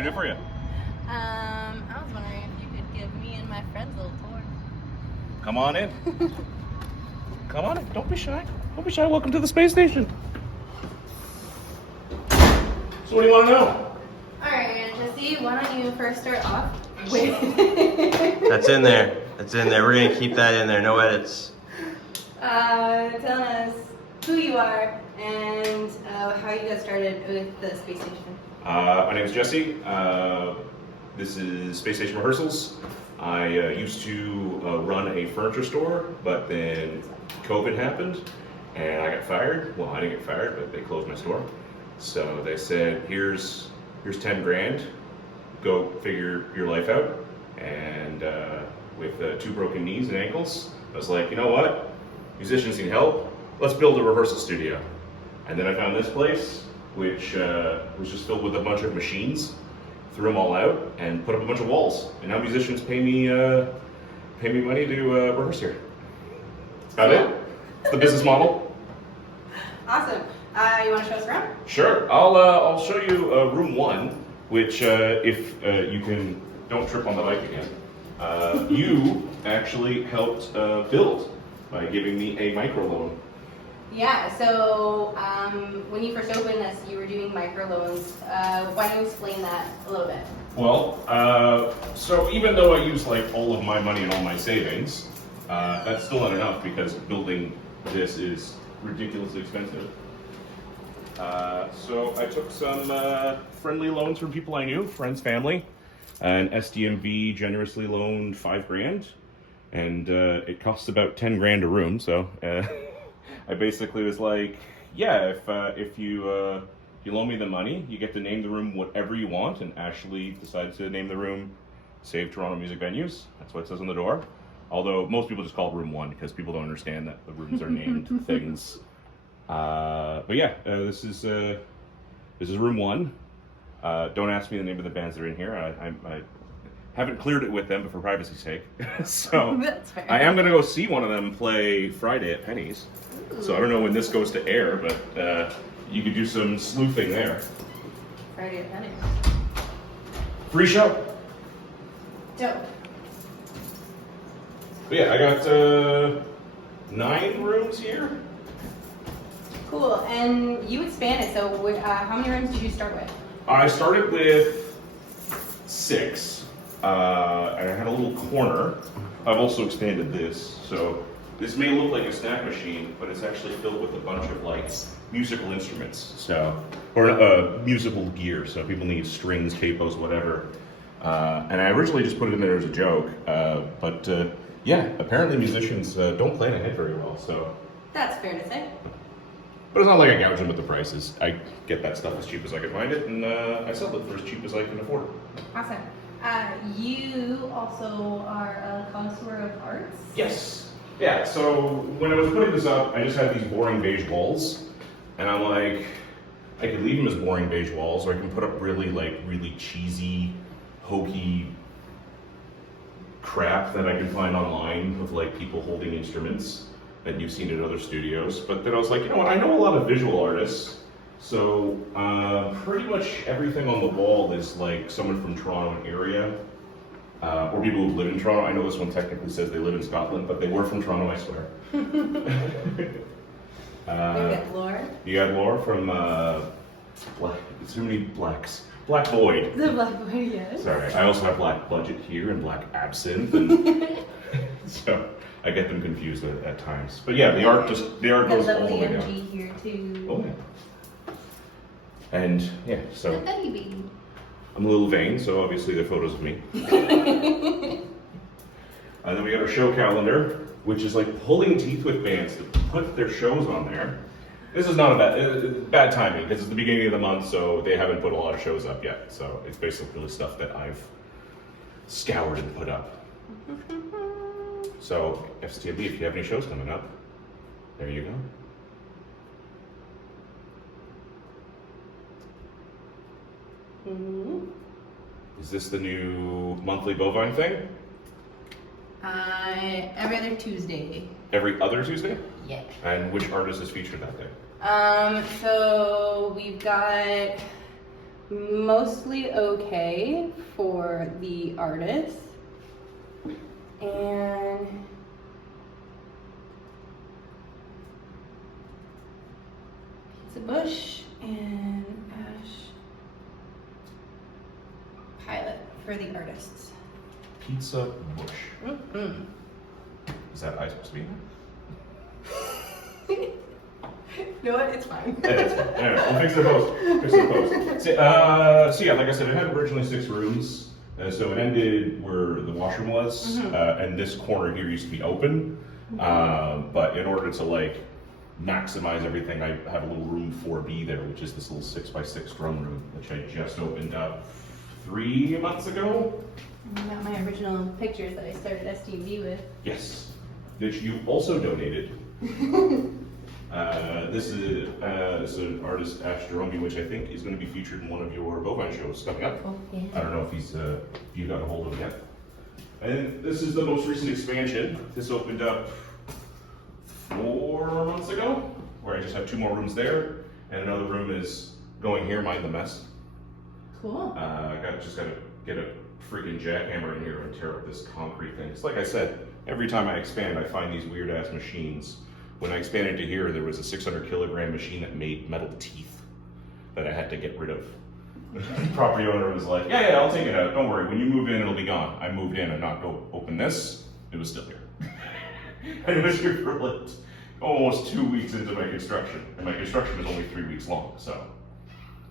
I do for you? I was wondering if you could give me and my friends a little tour. Come on in. Come on in. Don't be shy. Don't be shy. Welcome to the space station. So what do you want to know? Alright, Jesse, why don't you first start off with... That's in there. That's in there. We're going to keep that in there. No edits. telling us who you are and how you got started with the space station. My name is Jesse. This is Space Station Rehearsals. I used to run a furniture store, but then COVID happened and I got fired. Well, I didn't get fired, but they closed my store. So they said, here's 10 grand, go figure your life out. And with 2 broken knees and ankles, I was like, you know what? Musicians need help. Let's build a rehearsal studio. And then I found this place, which was just filled with a bunch of machines. Threw them all out and put up a bunch of walls. And now musicians pay me money to rehearse here. That's about it. It's the business model. Awesome. You want to show us around? Sure. I'll show you room 1, which if you can, don't trip on the bike again. You actually helped build by giving me a microloan. Yeah, so when you first opened this, you were doing microloans. Why don't you explain that a little bit? Well, so even though I use like all of my money and all my savings, that's still not enough because building this is ridiculously expensive. So I took some friendly loans from people I knew, friends, family, and SDMV generously loaned 5 grand, and it costs about 10 grand a room. So I basically was like, yeah, if you loan me the money, you get to name the room whatever you want, and Ashley decided to name the room Save Toronto Music Venues. That's what it says on the door. Although most people just call it room 1 because people don't understand that the rooms are named things. But yeah, this is room 1. Don't ask me the name of the bands that are in here. I haven't cleared it with them, but for privacy's sake. So That's fair. I am gonna go see one of them play Friday at Penny's. Ooh. So I don't know when this goes to air, but you could do some sleuthing there. Friday at Penny. Free show. Dope. But yeah, I got 9 rooms here. Cool. And you expanded, so how many rooms did you start with? I started with 6, and I had a little corner. I've also expanded this, so this may look like a snack machine, but it's actually filled with a bunch of like musical instruments, or musical gear. So people need strings, capos, whatever. And I originally just put it in there as a joke, but yeah, apparently musicians don't plan ahead very well. So That's fair to say. but it's not like I gouge them with the prices. I get that stuff as cheap as I can find it, and I sell it for as cheap as I can afford. Awesome. You also are a connoisseur of arts? Yes. Yeah, so when I was putting this up, I just had these boring beige walls, and I'm like, I could leave them as boring beige walls, or I can put up really cheesy, hokey crap that I can find online of like people holding instruments that you've seen in other studios. But then I was like, you know what, I know a lot of visual artists, so pretty much everything on the wall is like someone from Toronto and area, or people who live in Toronto. I know this one technically says they live in Scotland, but they were from Toronto, I swear. You got Laura? You got Laura from too many blacks. Black Void. The Black Boy, yes. Sorry, I also have Black Budget here and Black Absinthe, and so I get them confused at times. But yeah, the art goes all the way down. MG here too. Oh yeah. And yeah, so The baby. I'm a little vain, so obviously the photos of me. And then we got our show calendar, which is like pulling teeth with bands to put their shows on there. This is not a bad timing because it's the beginning of the month, so they haven't put a lot of shows up yet. So it's basically stuff that I've scoured and put up. So FCTV, if you have any shows coming up, there you go. Mm-hmm. Is this the new monthly bovine thing? Every other Tuesday. Every other Tuesday? Yeah. And which artist is featured that day? So we've got mostly okay for the artist. And pizza bush and ash pilot for the artists. Pizza bush. Mm-hmm. Is that I supposed to be in You know what? It's fine. there? Yeah, that's fine. All right, we'll fix the post. Fix the post. So yeah, like I said, it had originally 6 rooms. So it ended where the washroom was, and this corner here used to be open. But in order to like maximize everything, I have a little room 4B there, which is this little 6x6 drum room, which I just opened up 3 months ago. I got my original pictures that I started STV with. Yes, that you also donated. This is an artist, Ash Jerome, which I think is going to be featured in one of your bovine shows coming up. Oh, yeah. I don't know if you got a hold of him yet. And this is the most recent expansion. This opened up 4 months ago, where I just have 2 more rooms there, and another room is going here, mind the mess. Cool. Just gotta get a freaking jackhammer in here and tear up this concrete thing. It's like I said, every time I expand, I find these weird ass machines. When I expanded to here, there was a 600 kilogram machine that made metal teeth that I had to get rid of. The property owner was like, yeah, I'll take it out. Don't worry, when you move in, it'll be gone. I moved in and knocked open this. It was still here. And it was here for like almost 2 weeks into my construction. And my construction is only 3 weeks long, so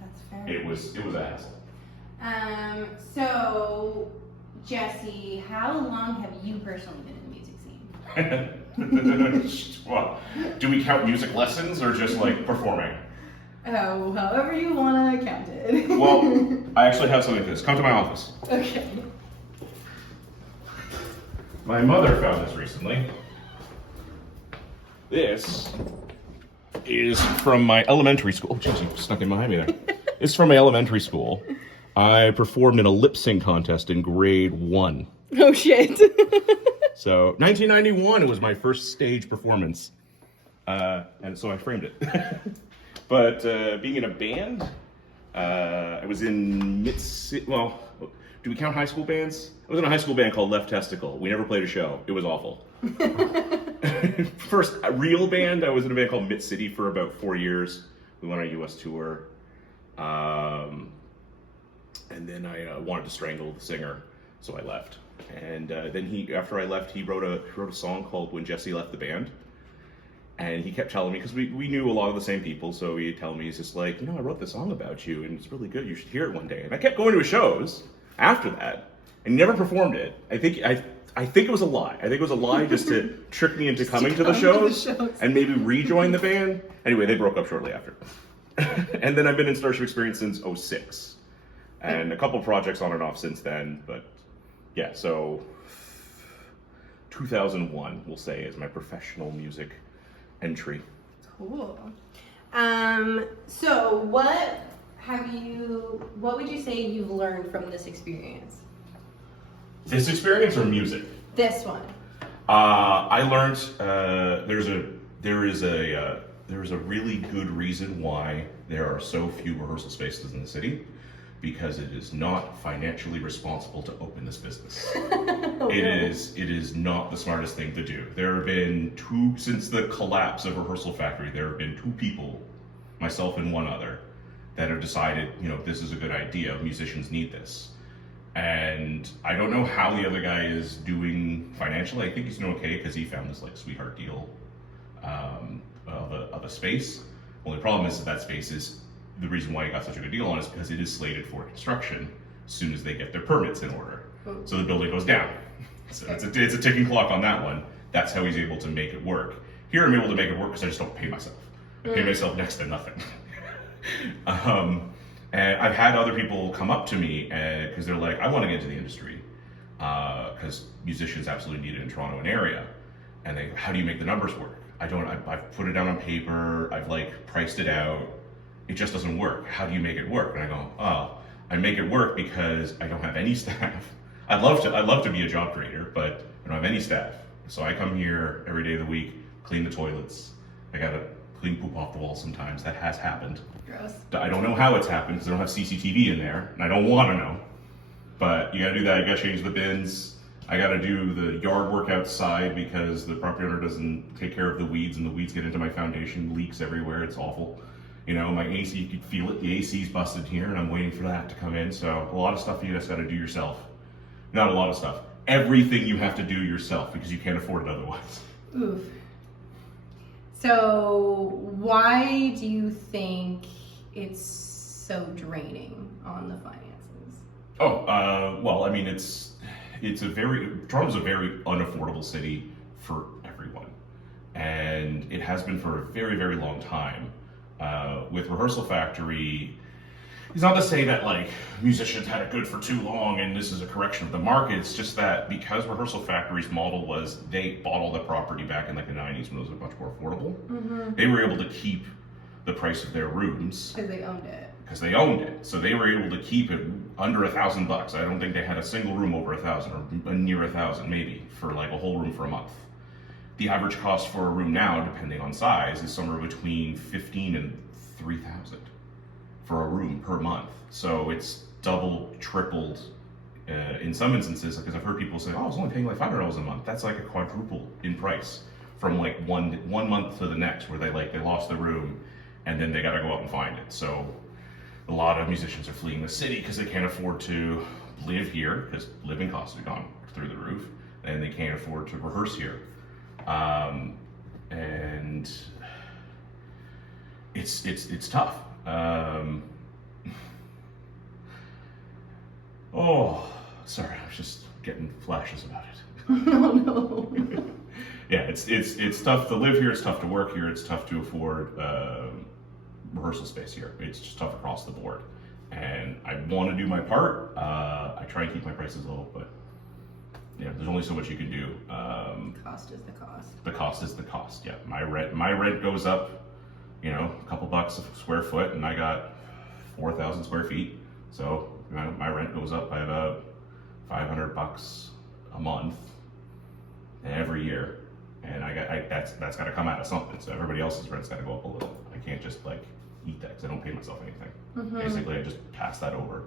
That's fair. it was a hassle. So, Jesse, how long have you personally been in the music scene? Well, do we count music lessons or just like performing? Oh, however you want to count it. Well, I actually have something for this. Come to my office. Okay. My mother found this recently. This is from my elementary school. Oh, jeez, you snuck in behind me there. It's from my elementary school. I performed in a lip sync contest in grade 1. Oh, shit. So, 1991 was my first stage performance. And so I framed it. But being in a band, I was in well, do we count high school bands? I was in a high school band called Left Testicle. We never played a show. It was awful. First real band, I was in a band called Mid City for about 4 years. We went on a U.S. tour. And then I wanted to strangle the singer, so I left. And then after I left, he wrote a song called When Jesse Left the Band. And he kept telling me, because we knew a lot of the same people, so he'd tell me, he's just like, I wrote this song about you, and it's really good, you should hear it one day. And I kept going to his shows after that, and never performed it. I think it was a lie. I think it was a lie just to trick me into coming to the shows, and maybe rejoin the band. Anyway, they broke up shortly after. And then I've been in Starship Experience since 2006. And a couple projects on and off since then, but yeah, so 2001, we'll say, is my professional music entry. Cool. So what would you say you've learned from this experience? This experience or music? This one. I learned there is a really good reason why there are so few rehearsal spaces in the city, because it is not financially responsible to open this business. It is not the smartest thing to do. There have been since the collapse of Rehearsal Factory, there have been 2 people, myself and one other, that have decided, this is a good idea, musicians need this. And I don't know how the other guy is doing financially. I think he's doing okay because he found this like sweetheart deal of a space. Only problem is that space is, the reason why he got such a good deal on is because it is slated for construction as soon as they get their permits in order. So the building goes down. So it's a ticking clock on that one. That's how he's able to make it work. Here I'm able to make it work because I just don't pay myself. I pay myself next to nothing. And I've had other people come up to me because they're like, I want to get into the industry because musicians absolutely need it in Toronto and area. And they, how do you make the numbers work? I've put it down on paper. I've like priced it out. It just doesn't work. How do you make it work? And I go, I make it work because I don't have any staff. I'd love to be a job creator, but I don't have any staff. So I come here every day of the week, clean the toilets. I gotta clean poop off the wall sometimes. That has happened. Gross. I don't know how it's happened because I don't have CCTV in there, and I don't want to know. But you gotta do that. You gotta change the bins. I gotta do the yard work outside because the property owner doesn't take care of the weeds, and the weeds get into my foundation, leaks everywhere. It's awful. You know, my AC, you could feel it. The AC's busted here, and I'm waiting for that to come in. So a lot of stuff you just gotta do yourself. Not a lot of stuff. Everything you have to do yourself because you can't afford it otherwise. Oof. So why do you think it's so draining on the finances? Well, I mean, Toronto's a very unaffordable city for everyone. And it has been for a very, very long time. With Rehearsal Factory, it's not to say that like musicians had it good for too long and this is a correction of the market. It's just that because Rehearsal Factory's model was they bought all the property back in like the 90s when it was much more affordable, they were able to keep the price of their rooms. Because they owned it. Because they owned it. So they were able to keep it under $1,000. I don't think they had a single room over 1,000 or near 1,000 maybe for like a whole room for a month. The average cost for a room now, depending on size, is somewhere between $15,000 and $3,000 for a room per month. So it's doubled, tripled in some instances, because I've heard people say, oh, I was only paying like $500 a month. That's like a quadruple in price from like one month to the next, where they lost the room and then they got to go out and find it. So a lot of musicians are fleeing the city because they can't afford to live here because living costs have gone through the roof, and they can't afford to rehearse here. And it's tough. Oh, sorry, I was just getting flashes about it. Oh no. Yeah, it's tough to live here. It's tough to work here. It's tough to afford rehearsal space here. It's just tough across the board. And I want to do my part. I try and keep my prices low, but yeah, there's only so much you can do. Cost is the cost. The cost is the cost. Yeah, my rent goes up, a couple bucks a square foot, and I got 4,000 square feet. So my rent goes up by about $500 a month every year, and that's got to come out of something. So everybody else's rent's got to go up a little. I can't just eat that because I don't pay myself anything. Basically, I just pass that over.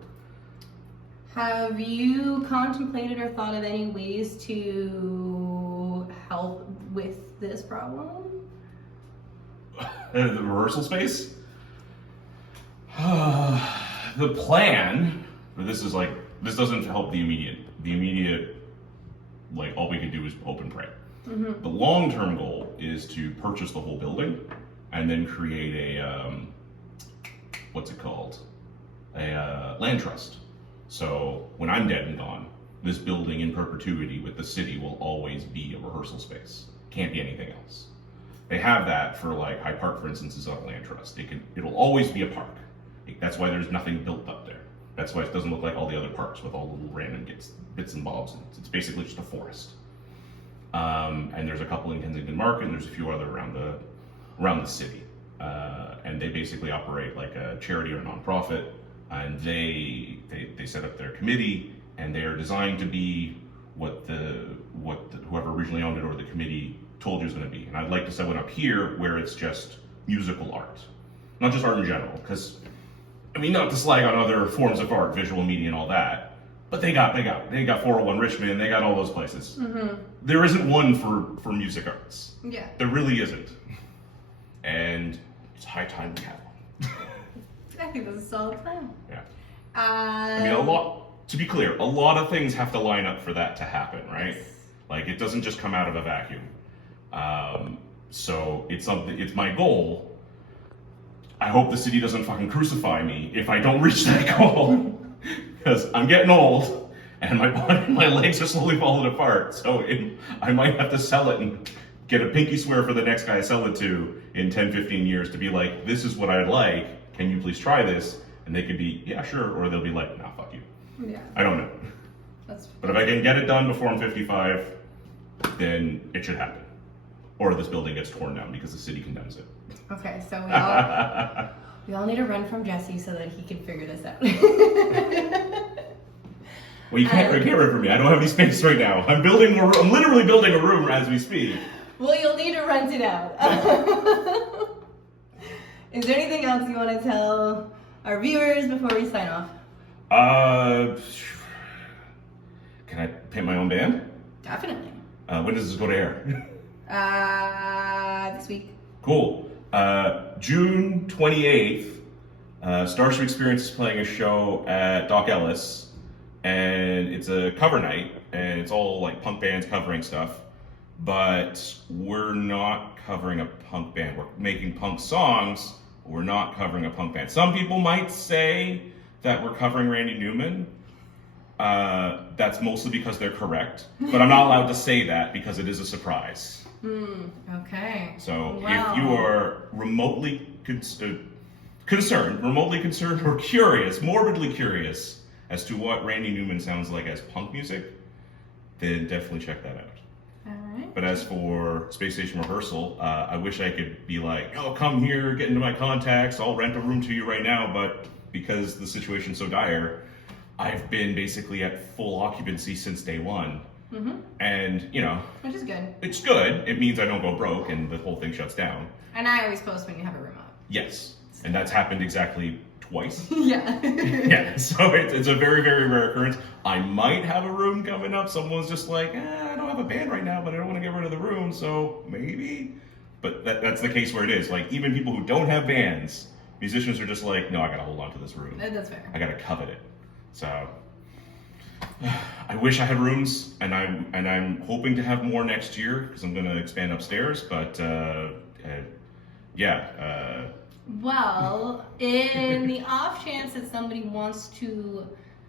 Have you contemplated or thought of any ways to help with this problem? The rehearsal space? The plan, this doesn't help the immediate. The immediate, all we can do is hope and pray. The long-term goal is to purchase the whole building and then create a, a land trust. So when I'm dead and gone, this building in perpetuity with the city will always be a rehearsal space. Can't be anything else. They have that for Hyde Park, for instance, is on a land trust. It'll always be a park. That's why there's nothing built up there. That's why it doesn't look like all the other parks with all the little random bits and bobs. It's basically just a forest. And there's a couple in Kensington Market, and there's a few other around the city. And they basically operate like a charity or a nonprofit. And they set up their committee, and they are designed to be what whoever originally owned it or the committee told you it was going to be. And I'd like to set one up here where it's just musical art, not just art in general. Because not to slag on other forms of art, visual media, and all that, but they got 401 Richmond, they got all those places. There isn't one for music arts. Yeah. There really isn't, and it's high time we have one. I think that's a solid plan. Yeah. To be clear, a lot of things have to line up for that to happen, right? Like, it doesn't just come out of a vacuum. So it's my goal. I hope the city doesn't fucking crucify me if I don't reach that goal. Because I'm getting old, and my legs are slowly falling apart. So I might have to sell it and get a pinky swear for the next guy I sell it to in 10, 15 years to be like, this is what I'd like. Can you please try this? And they could be, yeah, sure. Or they'll be like, nah, fuck you. Yeah. I don't know. But if I can get it done before I'm 55, then it should happen. Or this building gets torn down because the city condemns it. Okay, so we all need to run from Jesse so that he can figure this out. Well, you can't run from me. I don't have any space right now. I'm literally building a room as we speak. Well, you'll need to rent it out. Is there anything else you want to tell our viewers before we sign off? Can I paint my own band? Definitely. When does this go to air? This week. Cool. June 28th, Starship Experience is playing a show at Doc Ellis, and it's a cover night, and it's all like punk bands covering stuff, but we're not covering a punk band. We're making punk songs, but we're not covering a punk band. Some people might say that we're covering Randy Newman. That's mostly because they're correct, but I'm not allowed to say that because it is a surprise. Okay. So Wow. if you are remotely concerned or curious, morbidly curious as to what Randy Newman sounds like as punk music, then definitely check that out. All right. But as for Space Station Rehearsal, I wish I could be like, oh, come here, get into my contacts, I'll rent a room to you right now, but because the situation's so dire, I've been basically at full occupancy since day one. And, you know, Which is good. it's good. It means I don't go broke and the whole thing shuts down. And I always post when you have a room up. Yes. And that's happened exactly twice. Yeah. Yeah, so it's a very, very rare occurrence. I might have a room coming up. Someone's just like, I don't have a band right now, but I don't want to get rid of the room, so maybe. But that's the case where it is. Like, even people who don't have bands, musicians are just like, no, I gotta hold on to this room. That's fair. I gotta covet it. So I wish I had rooms, and I'm hoping to have more next year because I'm gonna expand upstairs. But yeah. Well, in the off chance that somebody wants to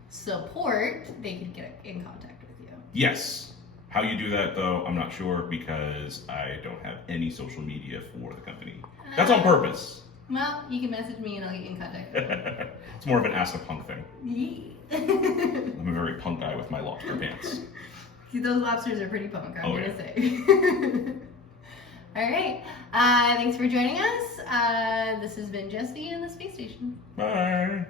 support, they could get in contact with you. Yes. How you do that though, I'm not sure because I don't have any social media for the company. That's on purpose. Well, you can message me and I'll get you in contact with you. It's more of an ask a punk thing. Yeah. I'm a very punk guy with my lobster pants. See, those lobsters are pretty punk, I'm Oh, gonna yeah. say. All right. Thanks for joining us. This has been Jesse in the Space Station. Bye.